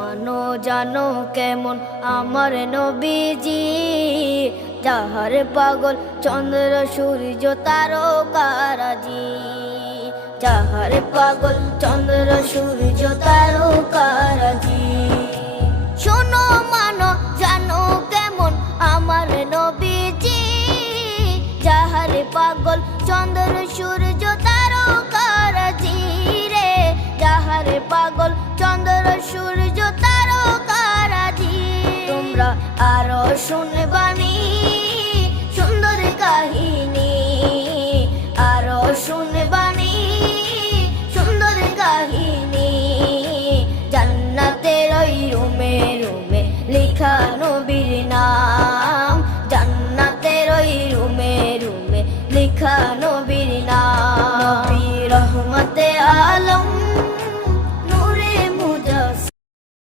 মানো জানো কেমন আমার নবীজি, যাহার পাগল চন্দ্র সূর্য তারকারাজি, যাহার পাগল চন্দ্র সূর্য তারকারাজি। শোনো মানো জানো কেমন আমার নবীজি, যাহার পাগল চন্দ্র সূর্য তারকারাজি রে, যাহার পাগল চন্দ্র সূর্য তারকারাজি। তোমরা আরো শুনে